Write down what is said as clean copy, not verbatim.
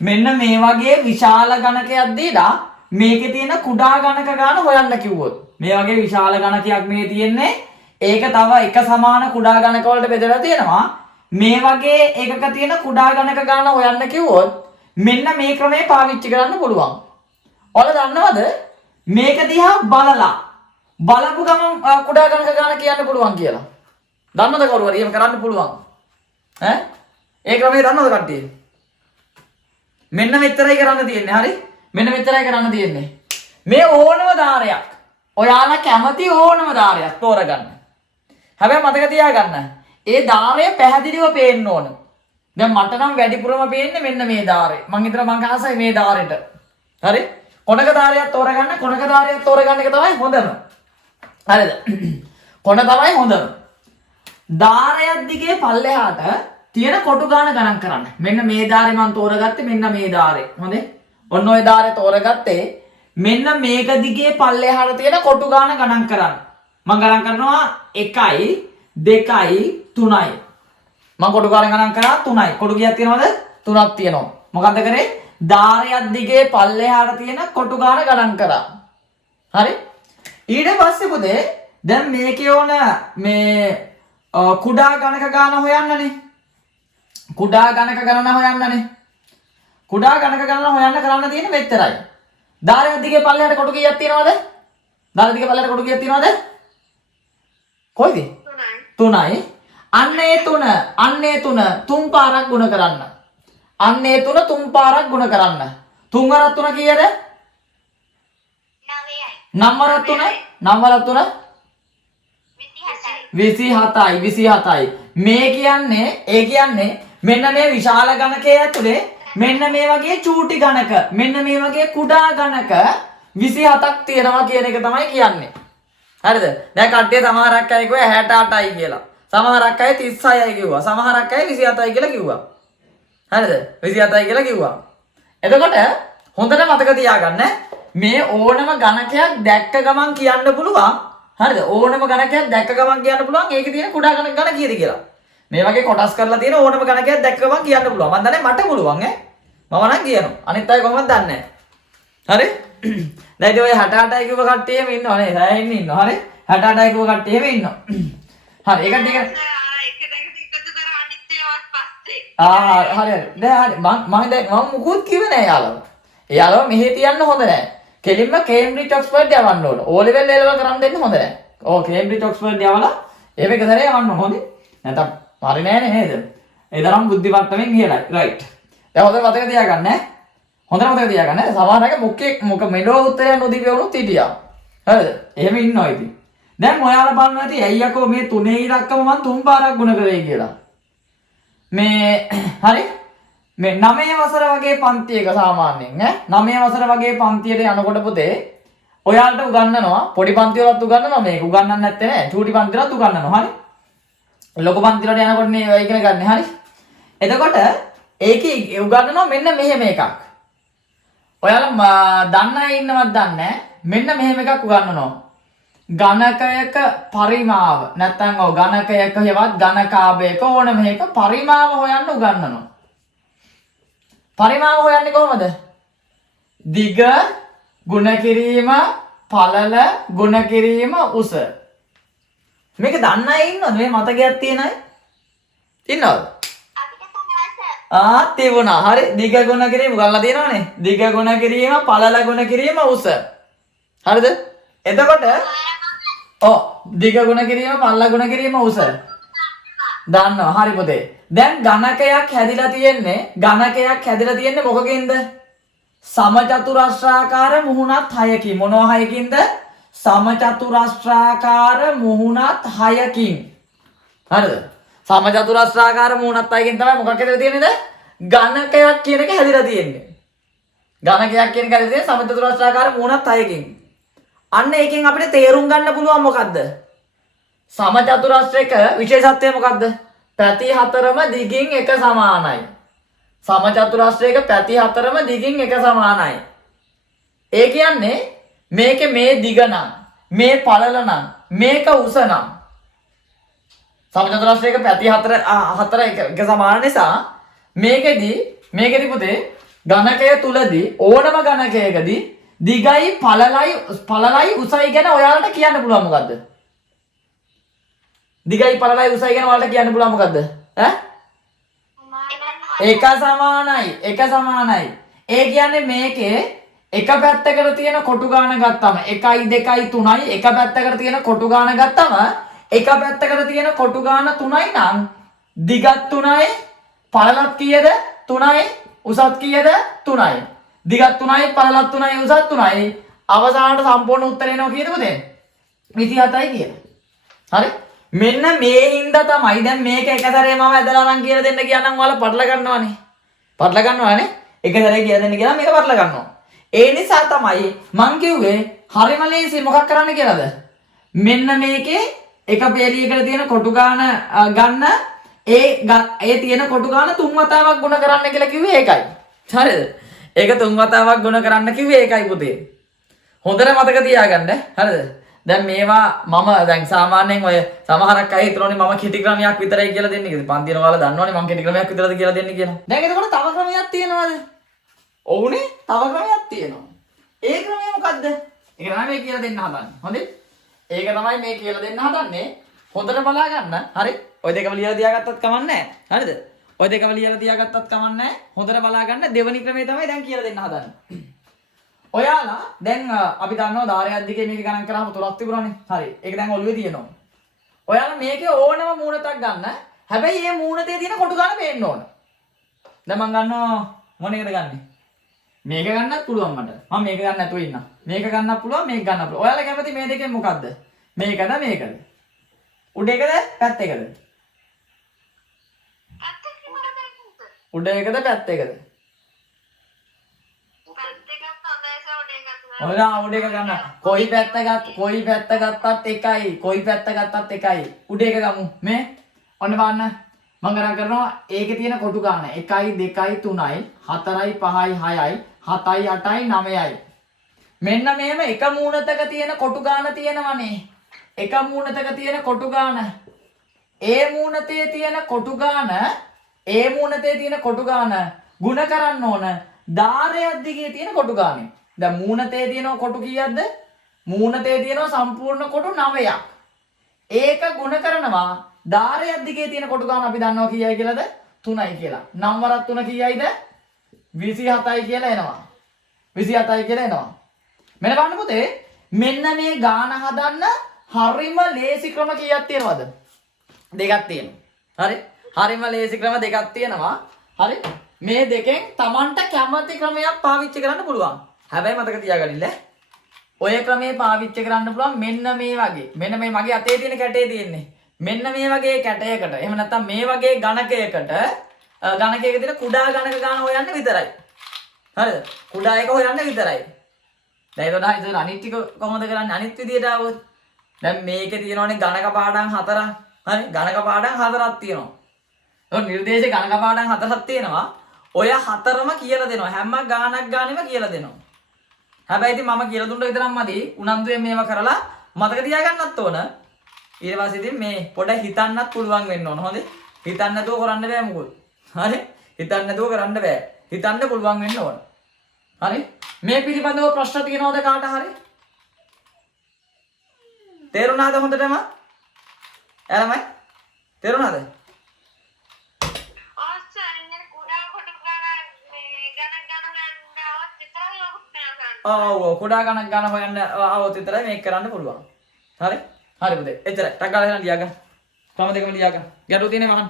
මෙන්න මේ වගේ විශාල ගණකයක් දීලා මේකේ තියෙන කුඩා ගණක ගන්න හොයන්න කිව්වොත් මේ වගේ විශාල ගණකයක් මේ තියෙන්නේ ඒක තව එක සමාන කුඩා ගණක වලට බෙදලා තියෙනවා මේ වගේ එකක තියෙන කුඩා ගණක ගන්න හොයන්න කිව්වොත් මෙන්න මේ ක්‍රමය පාවිච්චි කරන්න පුළුවන්. ඔයාලා දන්නවද මේක දිහා බලලා බලපු ගමන් කුඩා ගණක ගන්න කියන්න පුළුවන් කියලා. දන්නවද කවුරු හරි එහෙම කරන්න පුළුවන්? ඈ? ඒ ක්‍රමය දන්නවද කට්ටිය? මෙන්න මෙච්චරයි කරන්න තියෙන්නේ. හරි? මෙන්න මෙච්චරයි කරන්න තියෙන්නේ. මේ ඕනම ධාරයක්. ඔයාලා කැමති ඕනම ධාරයක් තෝරගන්න. හැබැයි මතක තියාගන්න. ඒ ධාරය පැහැදිලිව පේන්න ඕන. දැන් මට නම් වැඩිපුරම පේන්නේ මෙන්න මේ ධාරය. මං හිතලා මං ආසයි මේ ධාරෙට. හරි? කොනක ධාරයක් තෝරගන්න. කොනක ධාරයක් තෝරගන්න එක තමයි හොඳම. හරිද? කොන තමයි හොඳම. ධාරයක් දිගේ පල්ලෙහාට තියෙන කොටු ගාන ගණන් කරන්න. මෙන්න මේ ධාරේ මම තෝරගත්තේ මෙන්න මේ ධාරේ. හොඳේ? ඔන්න ඔය ධාරේ තෝරගත්තේ මෙන්න මේක දිගේ පල්ලෙහාට තියෙන කොටු ගාන ගණන් කරන්න. මම ගණන් කරනවා 1යි 2යි 3යි. මම කොටු ගාන ගණන් කරා 3යි. කොටු කීයක් තියෙනවද? 3ක් තියෙනවා. මොකද්ද කරේ? ධාරයක් දිගේ පල්ලෙහාට තියෙන කොටු ගාන ගණන් කරා. හරි? ඊට පස්සේ පුතේ දැන් මේකේ ඕන මේ කුඩා ගණක ගාන හොයන්නනේ. කුඩා ගණක ගණන හොයන්නනේ. කුඩා ගණක ගණන හොයන්න කරන්න තියෙන්නේ මෙච්චරයි. ධාරයක් දිගේ පල්ලෙහාට කොටු කීයක් තියෙනවද? ධාරයක් දිගේ පල්ලෙහාට කොටු කීයක් තියෙනවද? කොයිද? 3යි. අන්නේ 3 තුන් පාරක් ගුණ කරන්න. අන්නේ 3 තුන් පාරක් ගුණ කරන්න. 3 වරක් 3 කීයද? 9යි. 9 වරක් 3 27යි. මේ කියන්නේ ඒ කියන්නේ මෙන්න මේ විශාල ගණකයේ ඇතුලේ මෙන්න මේ වගේ චූටි ගණක මෙන්න මේ වගේ කුඩා ගණක 27ක් තියෙනවා කියන එක තමයි කියන්නේ. හරිද? දැන් කට්ටිය සමහරක් අය කිව්වා 68යි කියලා. සමහරක් අය 36යි කිව්වා. සමහරක් අය 27යි කියලා කිව්වා. හරිද? 27යි කියලා කිව්වා. එතකොට හොඳට මතක තියාගන්න මේ ඕනම ගණකයක් දැක්ක ගමන් කියන්න පුළුවන්. හරිද? ඕනම ගණකයක් දැක්ක ගමන් කියන්න පුළුවන් ඒකේ තියෙන කුඩා ගණක ගණ කීයද කියලා. මේ වගේ කොටස් කරලා තියෙන ඕනම ගණකයක් දැක්ක ගමන් කියන්න පුළුවන්. මම දන්නේ මට පුළුවන් ඈ. මම නම් කියනවා. අනිත් අය කොහොමද දන්නේ? හරි? දැන් ඉතින් ඔය 68යි කිව්ව කට්ටියම ඉන්නවා නේ. සෑහෙන්න ඉන්නවා. හරි? 68යි කිව්ව කට්ටියම ඉන්නවා. හරි. ඒකට ටික හරි. දැන් හරි. මම මුකුත් කිව්වේ නෑ යාළුවා. යාළුවා මෙහෙ තියන්න හොඳ නෑ. කෙලින්ම කේම්බ්‍රිජ් ඔක්ස්ෆර්ඩ් යවන්න ඕන. ඕ ලෙවල් ලෙවල් කරන් දෙන්න හොඳ නෑ. ඕ කේම්බ්‍රිජ් ඔක්ස්ෆර්ඩ් යවලා ඒක එක සැරේ යවන්න හොඳේ. නැත්නම් හරි නෑනේ නේද? ඒ තරම් බුද්ධි මට්ටමින් ඉහළයි. රයිට්. දැන් හොඳට මතක තියාගන්න ඈ. හොඳට මතක තියාගන්න. සමහරවිට මොක මෙලෝ උත්තරය නොදී වුණොත් හිටියා. හරිද? එහෙම ඉන්නවා ඉතින්. දැන් ඔයාලා බලන්න ඇති ඇයි යකෝ මේ 3 ඉලක්කම මම 3 පාරක් ගුණ කරේ කියලා. මේ හරි? මේ 9 වසර වගේ පන්තියක සාමාන්‍යයෙන් ඈ 9 වසර වගේ පන්තියට යනකොට පුතේ ඔයාලට උගන්වනවා පොඩි පන්ති වලත් උගන්වනවා මේක උගන්වන්න නැත්තේ නෑ චූටි පන්ති වලත් උගන්වනවා හරි? ලොකු පන්ති වලට යනකොට මේ ඔය ඉගෙන ගන්න හරි? එතකොට ඒකේ උගන්වනවා මෙන්න මෙහෙම එකක්. ඔයාලා දන්න අය ඉන්නවද දන්නේ නැහැ. මෙන්න මෙහෙම එකක් උගන්වනවා. ගණකයක පරිමාව නැත්නම් ඔව් ගණකයක හේවත් ගණකාභයක ඕනම එකක පරිමාව හොයන්න උගන්වනවා. පරිමාව හොයන්නේ කොහොමද? දිග ගුණ කිරීම පළල ගුණ කිරීම උස. මේක දන්න අය ඉන්නවද? මේ මතකයක් තියෙන අය? ඉන්නවද? තිබුණා. හරි. දිග ගුණ කිරීම ගන්නලා තියෙනවනේ. දිග ගුණ කිරීම පළල ගුණ කිරීම උස. හරිද? එතකොට දිග ගුණ කිරීම පළල ගුණ කිරීම උස. දන්නවා. හරි පුතේ. දැන් ගණකයක් හැදිලා තියෙන්නේ මොකකින්ද? සමචතුරස්‍රාකාර මුහුණත් 6කින්. මොනවා 6කින්ද? සමචතුරස්‍රාකාර මුහුණත් 6කින්. හරිද? සමචතුරස්‍රාකාර මුහුණත් 6කින් තමයි මොකක් හැදලා තියෙන්නේද? ගණකයක් කියන එක හැදිලා තියෙන්නේ. ගණකයක් කියන එක හැදිලා තියෙන්නේ සමචතුරස්‍රාකාර මුහුණත් 6කින්. අන්න ඒකෙන් අපිට තේරුම් ගන්න පුළුවන් මොකද්ද? සමචතුරස්‍රයක විශේෂත්වය මොකද්ද? පැති හතරම දිගින් එක සමානයි. සමචතුරස්‍රයක පැති හතරම දිගින් එක සමානයි. ඒ කියන්නේ මේකේ මේ දිග නම් මේ පළල නම් මේක උස නම් සමචතුරස්‍රයක පැති හතර එක සමාන නිසා මේකෙදි පුතේ ගණකය තුලදී ඕනම ගණකයකදී දිගයි පළලයි උසයි ගැන ඔයාලට කියන්න පුළුවන් මොකද්ද? දිගයි පළලයි උසයි ගැන ඔයාලට කියන්න පුළුවන් මොකද්ද? ඈ? එක සමානයි. ඒ කියන්නේ මේකේ එක පැත්තකට තියෙන කොටු ගාන ගත්තම 1 2 3යි එක පැත්තකට තියෙන කොටු ගාන ගත්තම එක පැත්තකට තියෙන කොටු ගාන 3යි නම් දිගත් 3යි පළලත් කීයද 3යි උසත් කීයද 3යි දිගත් 3යි පළලත් 3යි උසත් 3යි අවසානට සම්පූර්ණ උත්තරේ එනවා කීයද පුතේ 27යි කියලා. හරි මෙන්න මේ හින්දා තමයි දැන් මේක එක සැරේ මම ඇදලා අරන් කියලා දෙන්න කියනනම් ඔයාලා පටල ගන්නවානේ. පටල ගන්නවානේ. එක සැරේ කියලා දෙන්න කියලා මේක පටල ගන්නවා. ඒ නිසා තමයි මං කිව්වේ හරිම ලේසි මොකක් කරන්න කියලාද? මෙන්න මේකේ එක පේලියකට තියෙන කොටු ගාන ගන්න ඒ තියෙන කොටු ගාන 3 වතාවක් ගුණ කරන්න කියලා කිව්වේ ඒකයි. හරිද? ඒක 3 වතාවක් ගුණ කරන්න කිව්වේ ඒකයි පුතේ. හොඳට මතක තියාගන්න. හරිද? දැන් මේවා මම දැන් සාමාන්‍යයෙන් ඔය සමහරක් අය හිතනෝනේ මම කෙටි ක්‍රමයක් විතරයි කියලා දෙන්නේ කියලා. පන්තින ඔයාලා දන්නවනේ මම කෙටි ක්‍රමයක් විතරද කියලා දෙන්නේ කියලා. දැන් එතකොට තව ක්‍රමයක් තියෙනවද? ඔව්නේ තව ක්‍රමයක් තියෙනවා. ඒ ක්‍රමය මොකද්ද? ඒක තමයි මේ කියලා දෙන්න හදන්නේ. හොඳේ? ඒක තමයි මේ කියලා දෙන්න හදන්නේ. හොඳට බලා ගන්න. හරි? ඔය දෙකම ලියලා තියාගත්තත් කමක් නැහැ. හරිද? ඔය දෙකම ලියලා තියාගත්තත් කමක් නැහැ. හොඳට බලා ගන්න. දෙවෙනි ක්‍රමය තමයි දැන් කියලා දෙන්න හදන්නේ. ඔයාලා දැන් අපි දන්නවා ධාරයක් දිගේ මේක ගණන් කරාම තුනක් තිබුණානේ. හරි. ඒක දැන් ඔළුවේ තියෙනවා. ඔයාලා මේකේ ඕනම මූණතක් ගන්න. හැබැයි මේ මූණතේ තියෙන කොටු ගන්න පේන්න ඕන. දැන් මම ගන්නවා මොන එකද ගන්නෙ? මේක ගන්නත් පුළුවන් මට. මම මේක ගන්න නැතුව ඉන්නම්. මේක ගන්නත් පුළුවන් මේක ගන්නත් පුළුවන්. ඔයාලා කැමති මේ දෙකෙන් මොකද්ද? මේකද මේකද? උඩ එකද පැත්ත එකද? උඩ එකද පැත්ත එකද? ඔයා උඩ එක ගන්න. කොයි පැත්ත ගත්තත් එකයි. කොයි පැත්ත ගත්තත් එකයි. උඩ එක ගමු. මේ ඔන්න බලන්න. මම ගණන් කරනවා ඒකේ තියෙන කොටු ගන්න 1 2 3යි 4යි 5යි 6යි 7යි 8යි 9යි. මෙන්න මේම එක මූණතක තියෙන කොටු ගන්න තියෙනවනේ. එක මූණතක තියෙන කොටු ගන්න. ඒ මූණතේ තියෙන කොටු ගන්න ಗುಣ කරන්න ඕන ධාරයක් දිගේ තියෙන කොටු ගානේ. දැන් මූණතේ තියෙන කොටු කීයක්ද? මූණතේ තියෙන සම්පූර්ණ කොටු 9ක්. ඒක ಗುಣ කරනවා ධාරයක් දිගේ තියෙන කොටු ගාන අපි දන්නවා කීයයි කියලාද? 3යි කියලා. 9 වරක් 3 කීයයිද? 27යි කියලා එනවා. 27යි කියලා එනවා. මෙන්න බලන්න පුතේ මෙන්න මේ ගාන හදන්න හරිම ලේසි ක්‍රම කීයක් තියෙනවද? දෙකක් තියෙනවා. හරි? හරිම ලේසි ක්‍රම දෙකක් තියෙනවා. හරි? මේ දෙකෙන් Tamanට කැමති ක්‍රමයක් පාවිච්චි කරන්න පුළුවන්. හැබැයි මතක තියාගන්න. ඔය ක්‍රමේ පාවිච්චි කරන්න පුළුවන් මෙන්න මේ වගේ. මෙන්න මේ මගේ අතේ තියෙන කැටේ තියෙන්නේ. මෙන්න මේ වගේ කැටයකට. එහෙම නැත්නම් මේ වගේ ගණකයකට ගණකයක තියෙන කුඩා ගණක ගාන හොයන්න විතරයි. හරිද? කුඩා එක හොයන්න විතරයි. දැන් ඒක අනිත් ටික කොහොමද කරන්නේ? අනිත් විදියට આવොත්. දැන් මේකේ තියෙනවනේ ගණක පාඩම් 4ක්. හරි? ගණක පාඩම් 4ක් තියෙනවා. ඒක නිර්දේශ ගණක පාඩම් 4ක් තියෙනවා. ඔය 4ම කියලා දෙනවා. හැම ගානක් ගානෙම කියලා දෙනවා. හැබැයි ඉතින් මම කියලා දුන්න විතරක් මදි. උනන්දුවෙන් මේවා කරලා මතක තියාගන්නත් ඕන. ඊට පස්සේ ඉතින් මේ පොඩ හිතන්නත් පුළුවන් වෙන්න ඕන. හොඳේ? හිතන්න නැතුව කරන්න බෑ මොකද? හරි? හිතන්න නැතුව කරන්න බෑ. හිතන්න පුළුවන් වෙන්න ඕන. හරි? මේ පිළිබඳව ප්‍රශ්න තියෙනවද කාට හරි? තේරුණාද හොඳටම? ළමයි? තේරුණාද? ඔව් කුඩා ගණන් ගන්න හොයන්න આવොත් විතරයි මේක කරන්න පුළුවන්. හරි? හරි පුතේ. එච්චරයි. ටක් ගාලා එහෙනම් ලියා ගන්න. ක්‍රම දෙකම ලියා ගන්න. ගැටුව තියෙන්නේ මහන්.